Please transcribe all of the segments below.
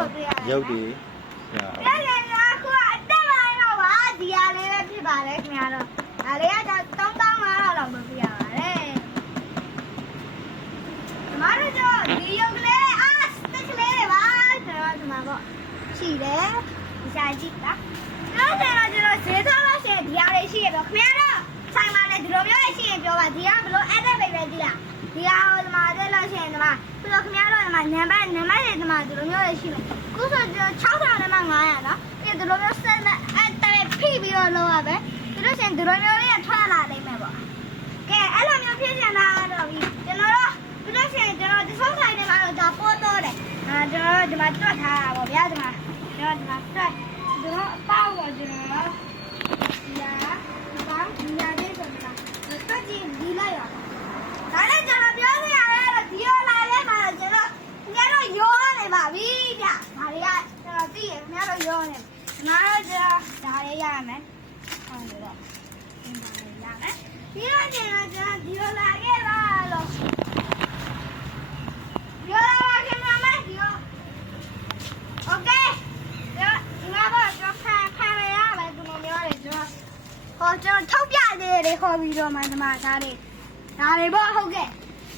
ရုပ်တွေခုအတက်လာတော့ပါဒီဟာလေးပဲဖြစ်ပါလေခင်ဗျားတော့ဒါလေးက3500လောက်ပဲပြရပါတယ်မရကြောဒီရုပ်ကလေးစတစ်ကလေးတွေပါကျွန်တော်ဒီမှာပေါ့ရှိတယ်ဒီစာကြည့်တာကျွန်တော်ဈေးထားလို့ရှိရင်ဒီဟာလေးရှိရတော့ခင်ဗျားတော့ဆိုင်မှာလည်းဒီလိုမျိုးရှိရင်ပြောပါဒီကဘလို့အဲ့တဲ့ပဲပဲကြည့်လားဒီဟာဟိုဒီမှာတက်လို့ရှိရင်ဒီမှာပြီးတော့ခင်ဗျားတို့ဒီမှာနံပါတ်တွေဒီမှာဒီလိုမျိုးရှိမယ်ခုဆိုကျွန်တော်6000နဲ့မှ900နော်ပြီးဒီလိုမျိုးဆက်နဲ့အဲ့တဲ့ဖိပြီးတော့လောက်ရပဲပြီးလို့ရှိရင်ဒီလိုမျိုးလေးထွက်လာနိုင်မယ်ပေါ့ကဲအဲ့လိုမျိုးဖြစ်နေတာတော့ပြီးကျွန်တော်တို့ပြီးလို့ရှိရင်ကျွန်တော်ဒီဆုံးဆိုင်တွေမှာတော့ဒါပေါ်တော့တယ်ကျွန်တော်ဒီမှာတွက်ထားတာပေါ့ဗျာဒီမှာကျွန်တော်ဒီမှာတွက်ကျွန်တော်အပေါက်တော့ကျွန်တော်ဒီဟာဒီညာလေးဆိုတာတွက်ကြည့်ဒီလိုက်ရအောင်ဒါနဲ့ကျွန်တော်ပြောနေရတယ်ဒီရောလာရဲမှာကျွန်တော်ညတော့ရောနေပါပြီဗျ။ဒါတွေကကျွန်တော်သိရင်ညတော့ရောနေ။ငါတော့ကျွန်တော်ဒါလေးရမယ်။ဟုတ်တယ်တော့။ဒီမှာရမယ်။ဒီတော့ကျွန်တော်ဒီရောလာခဲ့ပါလို့။ဒီရောလာခဲ့မှာမဒီရော။ Okay ။ဒီမှာတော့ကျွန်တော်ဖန်ရမယ်ဒီလိုမျိုးလေးကျွန်တော်ဟောကျွန်တော်ထုတ်ပြသေးတယ်ခေါ်ပြီးတော့မှဒီမှာဒါလေးဒါတွေပေါ့ဟုတ်ကဲ့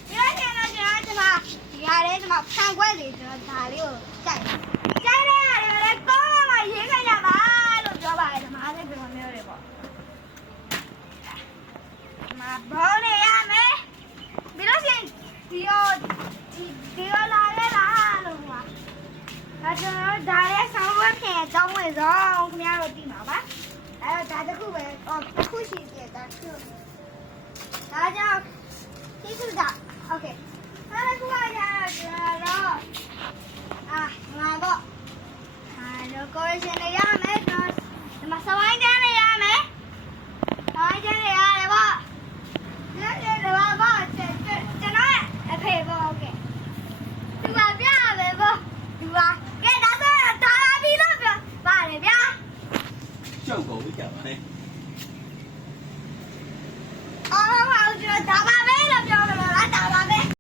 ဒီလိုကျတော့ကျွန်တော်ဒီမှာဒီဟာလေးဒီမှာဖန်ခွက်တွေကျွန်တော်ဒါလေးကိုကြိုက်တဲ့ရတယ်လေကောင်းမှရေးခဲ့ကြပါလို့ပြောပါတယ်ဒီမှာလည်းဒီလိုမျိုးတွေပေါ့ဒီမှာဘောနေရမယ်ပြီးလို့ရှိရင်ဒီရောလာလဲလားလို့ပါဒါကျွန်တော်ဒါရဲ့ဆောင်းဝက်ဖြစ်တောင်းဝင်ဆုံးခင်ဗျားတို့သိမှာပါအဲ့တော့ဒါတစ်ခုပဲတစ်ခုရှိသေးတယ်ဒါတစ်ခုဒါကြောင့်ဒီစုတာโอเคအဲ့ဒါကကျွန်တော်ငါတော့တော့ကိုရရှင်နေရမယ်တော့ဒီမှာစဝိုင်းတန်းနေရမယ်စဝိုင်းတန်းနေရတယ်ပေါ့ဒီတော့ပေါ့ကျွန်တော်အဖေပေါ့โอเคဒီမှာပြရမယ်ပေါ့ဒီမှာကဲဒါဆိုဒါလာပြီလို့ပြောပါတယ်ဗျာကျုပ်ကုန်ပြီကြပါလေအော်ဟုတ်ကျွန်တော်ဒါမှ